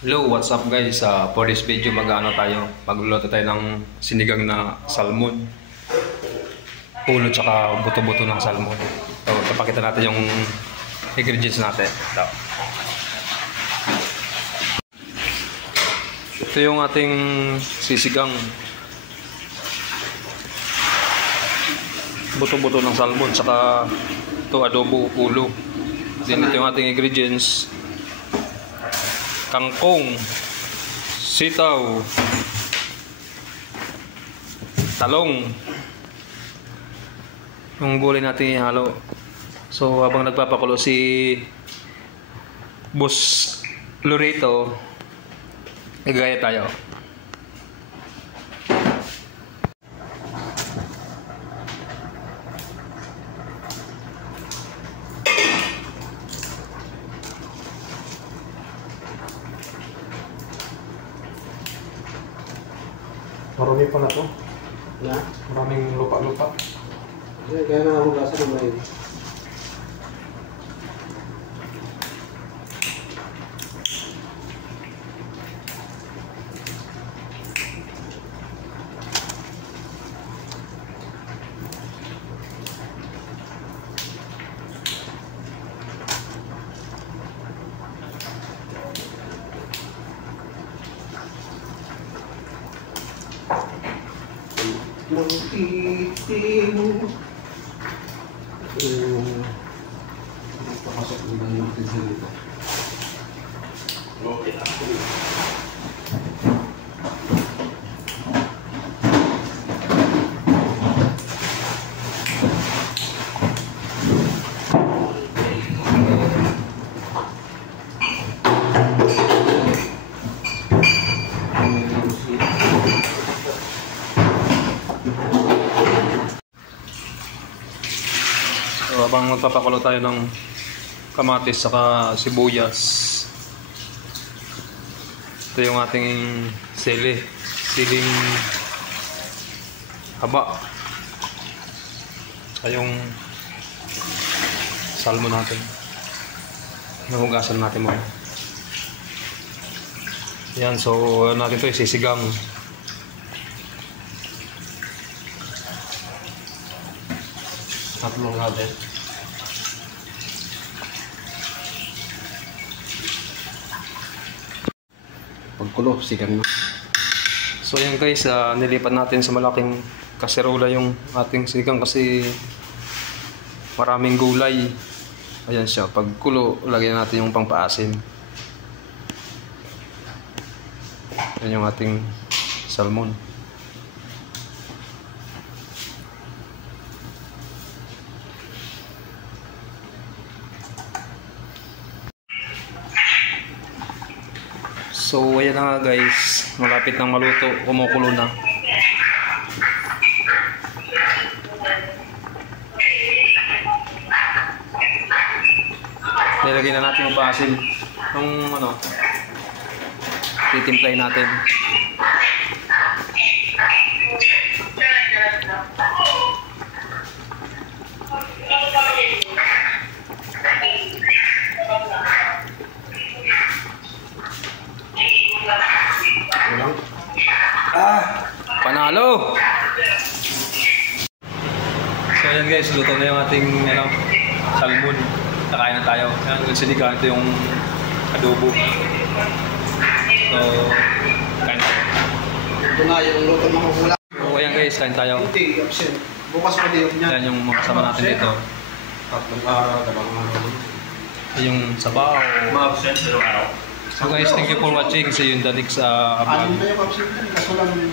Hello, what's up guys? For this video magluluto tayo ng sinigang na salmon. Ulo tsaka buto-buto ng salmon. So, papakita natin yung ingredients natin. Ito yung ating sisigang buto-buto ng salmon tsaka ito adobo ulo. Then ito yung ating ingredients: kangkong, sitaw, talong, yung gulay natin ihalo. So habang nagpapakulo si Boss Loreto, nagaya tayo. Marami pala to. Na? Maraming lupa-lupa. Kaya na ako gasa ng may. Nang titing papasok mo lang yung titin dito. Okay na. So, habang magpapakulo tayo ng kamatis saka sibuyas, ito yung ating siling haba, saka yung salmon natin, nahugasan natin muna. Yan, so natin ito isisigang. Tatlong natin. Pagkulo, sigang na. So yan guys, nilipat natin sa malaking kaserola yung ating sinigang kasi maraming gulay. Ayan siya, pagkulo, lagyan natin yung pangpaasim. Yan yung ating salmon. So ayan na nga guys, malapit nang maluto, kumukulo na. Nilagay na natin yung paasim, yung titimplay natin. Panalo! So ayan guys, luto na yung ating salmon. Nakain na tayo. Ayan, yung sinigang, ito yung adobo. So, kain tayo. Ito na yung luto ng makukulang. So ayan guys, kain tayo. Bukas pa din yan. Ayan yung mga kasama natin dito. Tatlong araw, dalawang araw. Yung sabaw. So guys, thank you for watching. See you in the next vlog. Ano na yung absent? Kaso lang yung